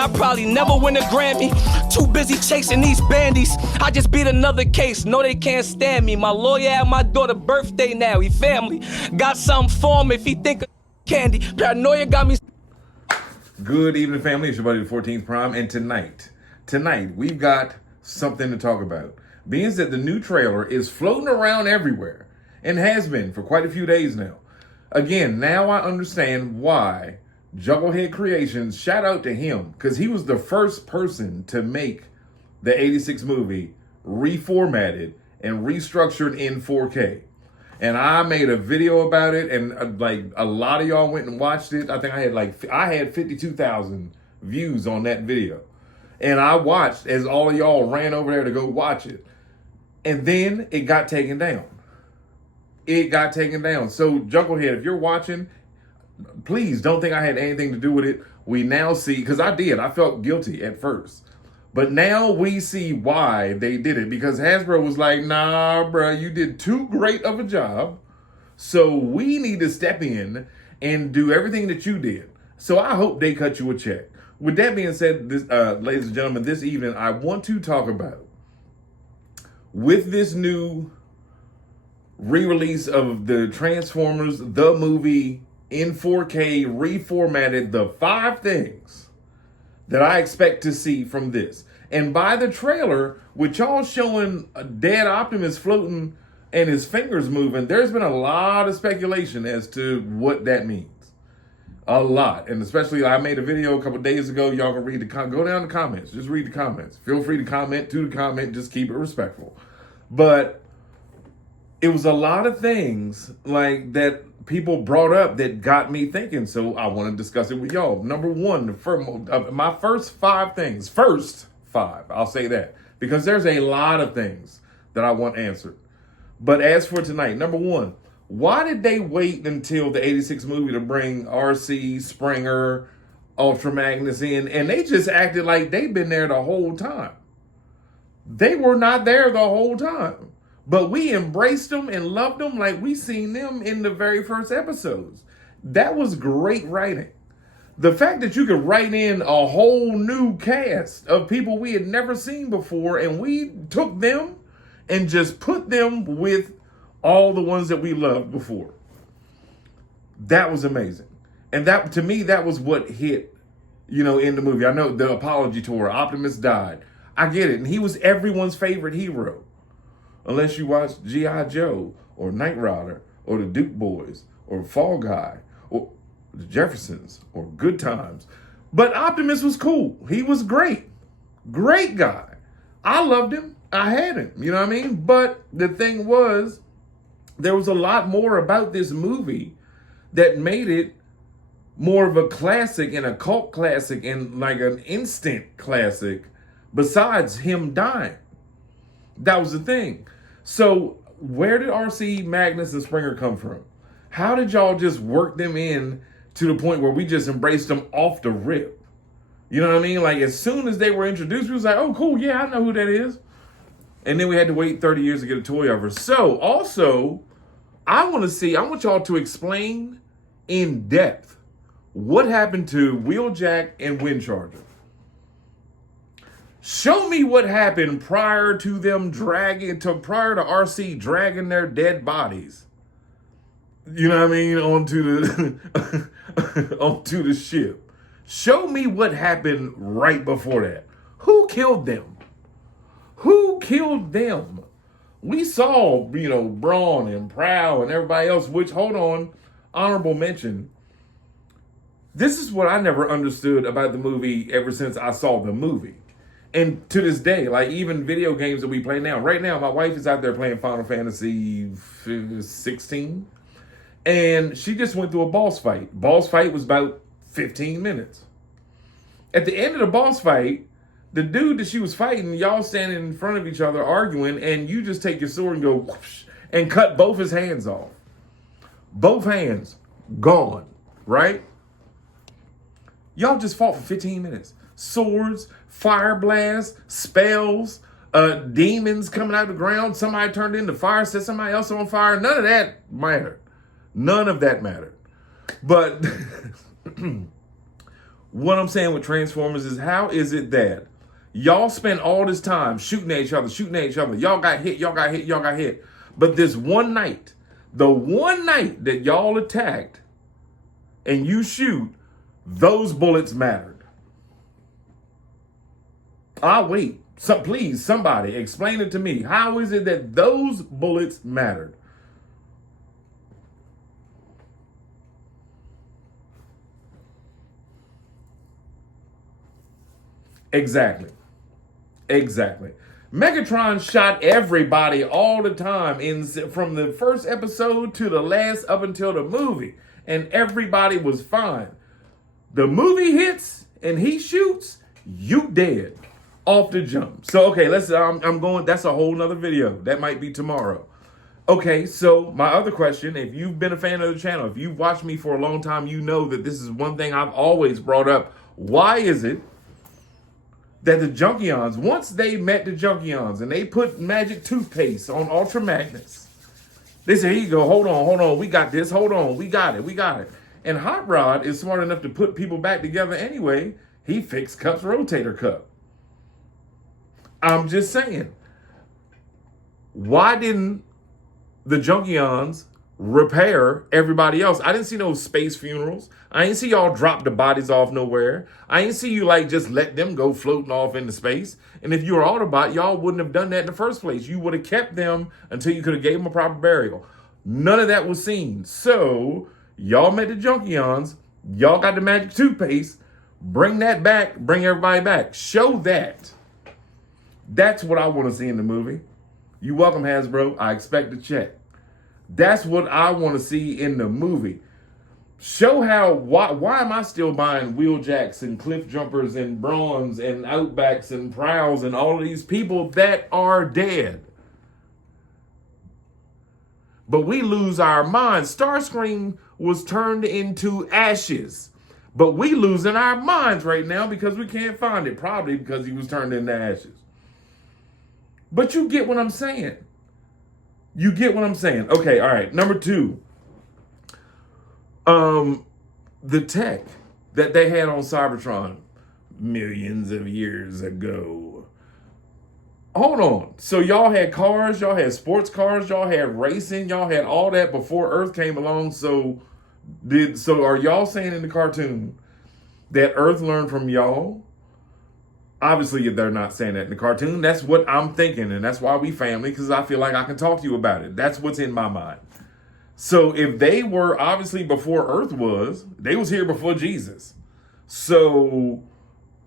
I probably never win a Grammy. Too busy chasing these bandies. I just beat another case. No, they can't stand me. My lawyer at my daughter's birthday now. He family. Got something for him if he think of candy. Paranoia got me. Good evening, family. It's your buddy, the 14th Prime. And tonight, we've got something to talk about. Being that the new trailer is floating around everywhere and has been for quite a few days now. Again, now I understand why Junkion Creations, shout out to him, because he was the first person to make the 86 movie reformatted and restructured in 4K. And I made a video about it, and like a lot of y'all went and watched it. I think I had 52,000 views on that video. And I watched as all of y'all ran over there to go watch it. And then it got taken down. So Junkion, if you're watching, please don't think I had anything to do with it. We now see, because I felt guilty at first. But now we see why they did it, because Hasbro was like, nah, bruh, you did too great of a job. So we need to step in and do everything that you did. So I hope they cut you a check. With that being said, this, ladies and gentlemen, this evening, I want to talk about, with this new re-release of the Transformers, the movie in 4K, reformatted, the 5 things that I expect to see from this. And by the trailer, with y'all showing a dead Optimus floating and his fingers moving, there's been a lot of speculation as to what that means. A lot. And especially, I made a video a couple days ago. Y'all can read go down the comments. Just read the comments. Feel free to comment to the comment. Just keep it respectful. But it was a lot of things like that people brought up that got me thinking, so I want to discuss it with y'all. Number one, my first 5 things. First 5, I'll say that, because there's a lot of things that I want answered. But as for tonight, number 1, why did they wait until the 86 movie to bring RC, Springer, Ultra Magnus in, and they just acted like they've been there the whole time? They were not there the whole time. But we embraced them and loved them like we seen them in the very first episodes. That was great writing. The fact that you could write in a whole new cast of people we had never seen before, and we took them and just put them with all the ones that we loved before. That was amazing. And that, to me, that was what hit, in the movie. I know the apology tour, Optimus died. I get it. And he was everyone's favorite hero. Unless you watch G.I. Joe or Knight Rider or the Duke Boys or Fall Guy or the Jeffersons or Good Times. But Optimus was cool. He was great. Great guy. I loved him. I had him. You know what I mean? But the thing was, there was a lot more about this movie that made it more of a classic and a cult classic and like an instant classic besides him dying. That was the thing. So where did RC, Magnus, and Springer come from? How did y'all just work them in to the point where we just embraced them off the rip? You know what I mean? Like, as soon as they were introduced, we was like, oh, cool, yeah, I know who that is. And then we had to wait 30 years to get a toy of her. So, also, I want y'all to explain in depth what happened to Wheeljack and Windcharger. Show me what happened prior to RC dragging their dead bodies. You know what I mean? Onto the ship. Show me what happened right before that. Who killed them? We saw, Brawn and Prowl and everybody else, which, hold on, honorable mention. This is what I never understood about the movie ever since I saw the movie. And to this day, like even video games that we play now. Right now, my wife is out there playing Final Fantasy 16. And she just went through a boss fight. Boss fight was about 15 minutes. At the end of the boss fight, the dude that she was fighting, y'all standing in front of each other arguing, and you just take your sword and go whoosh, and cut both his hands off. Both hands gone, right? Y'all just fought for 15 minutes. Swords, fire blasts, spells, demons coming out of the ground. Somebody turned into fire, set somebody else on fire. None of that mattered. But What I'm saying with Transformers is, how is it that y'all spend all this time shooting at each other, shooting at each other. Y'all got hit, y'all got hit, y'all got hit. But this one night, the one night that y'all attacked and you shoot, those bullets mattered. I'll wait. So please, somebody explain it to me. How is it that those bullets mattered? Exactly. Exactly. Megatron shot everybody all the time from the first episode to the last up until the movie, and everybody was fine. The movie hits and he shoots, you dead off the jump. So okay, let's I'm going, that's a whole nother video. That might be tomorrow. Okay, so my other question, if you've been a fan of the channel, if you've watched me for a long time, you know that this is one thing I've always brought up. Why is it that the Junkions, once they met the Junkions and they put magic toothpaste on Ultra Magnets, they said, here you go, hold on, we got this, hold on, we got it. And Hot Rod is smart enough to put people back together anyway. He fixed Cup's rotator cuff. I'm just saying, why didn't the Junkions repair everybody else? I didn't see no space funerals. I ain't see y'all drop the bodies off nowhere. I ain't see you like just let them go floating off into space. And if you were Autobot, y'all wouldn't have done that in the first place. You would have kept them until you could have gave them a proper burial. None of that was seen. So y'all met the Junkions. Y'all got the magic toothpaste. Bring that back. Bring everybody back. Show that. That's what I want to see in the movie. You welcome, Hasbro. I expect a check. That's what I want to see in the movie. Show how, why am I still buying Wheeljacks and Cliff Jumpers and Brawns and Outbacks and Prowls and all of these people that are dead? But we lose our minds. Starscream was turned into ashes. But we losing our minds right now because we can't find it. Probably because he was turned into ashes. But you get what I'm saying. You get what I'm saying. Okay, all right. Number 2. The tech that they had on Cybertron millions of years ago. Hold on. So y'all had cars, y'all had sports cars, y'all had racing, y'all had all that before Earth came along. So are y'all saying in the cartoon that Earth learned from y'all? Obviously, they're not saying that in the cartoon. That's what I'm thinking, and that's why we family, because I feel like I can talk to you about it. That's what's in my mind. So if they were obviously before Earth was, they was here before Jesus. So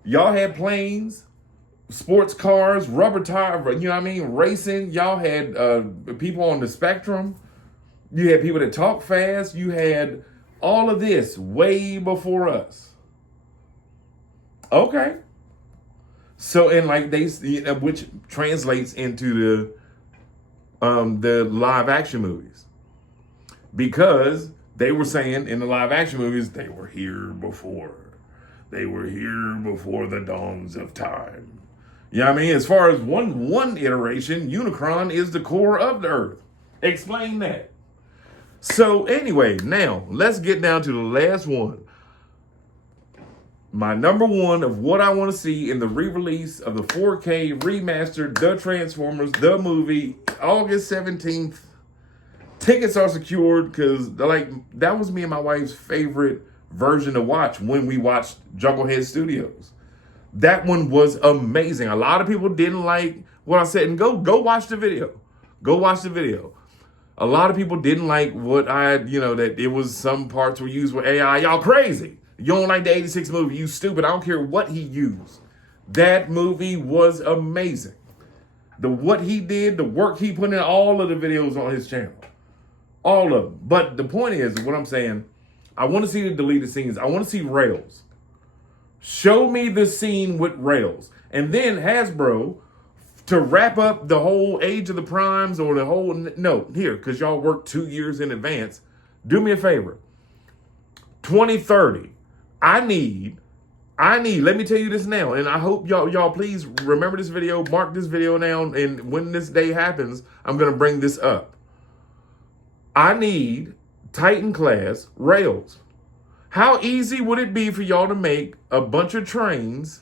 y'all had planes, sports cars, rubber tire, you know what I mean, racing. Y'all had people on the spectrum. You had people that talk fast. You had all of this way before us. Okay. So, and like which translates into the live action movies, because they were saying in the live action movies, they were here before. They were here before the dawns of time. You know what I mean? As far as one iteration, Unicron is the core of the Earth. Explain that. So anyway, now let's get down to the last one. My number 1 of what I want to see in the re-release of the 4K remastered The Transformers, the movie, August 17th. Tickets are secured because that was me and my wife's favorite version to watch when we watched Jugglehead Studios. That one was amazing. A lot of people didn't like what I said, and go watch the video. Go watch the video. A lot of people didn't like what I had, that it was some parts were used with AI. Y'all crazy. You don't like the 86 movie, you stupid. I don't care what he used. That movie was amazing. What he did, the work he put in, all of the videos on his channel. All of them. But the point is, what I'm saying, I want to see the deleted scenes. I want to see Rails. Show me the scene with Rails. And then Hasbro, to wrap up the whole Age of the Primes or the whole, no, here, because y'all worked 2 years in advance, do me a favor. 2030. I need, let me tell you this now, and I hope y'all please remember this video, mark this video now, and when this day happens, I'm going to bring this up. I need Titan class Rails. How easy would it be for y'all to make a bunch of trains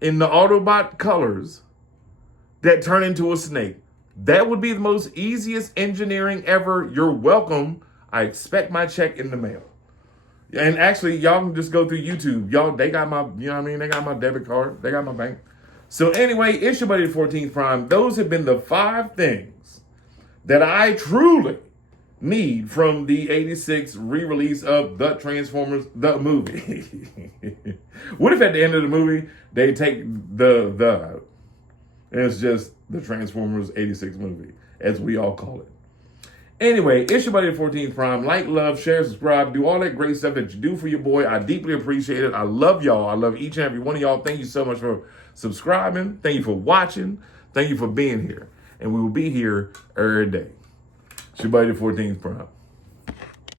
in the Autobot colors that turn into a snake? That would be the most easiest engineering ever. You're welcome. I expect my check in the mail. And actually, y'all can just go through YouTube. Y'all, they got my, you know what I mean? They got my debit card. They got my bank. So anyway, it's your buddy, the 14th Prime. Those have been the 5 things that I truly need from the 86 re-release of The Transformers, the movie. What if at the end of the movie, they take the out? It's just the Transformers 86 movie, as we all call it. Anyway, it's your buddy, the 14th Prime. Like, love, share, subscribe, do all that great stuff that you do for your boy. I deeply appreciate it. I love y'all. I love each and every one of y'all. Thank you so much for subscribing. Thank you for watching. Thank you for being here. And we will be here every day. It's your buddy, the 14th Prime.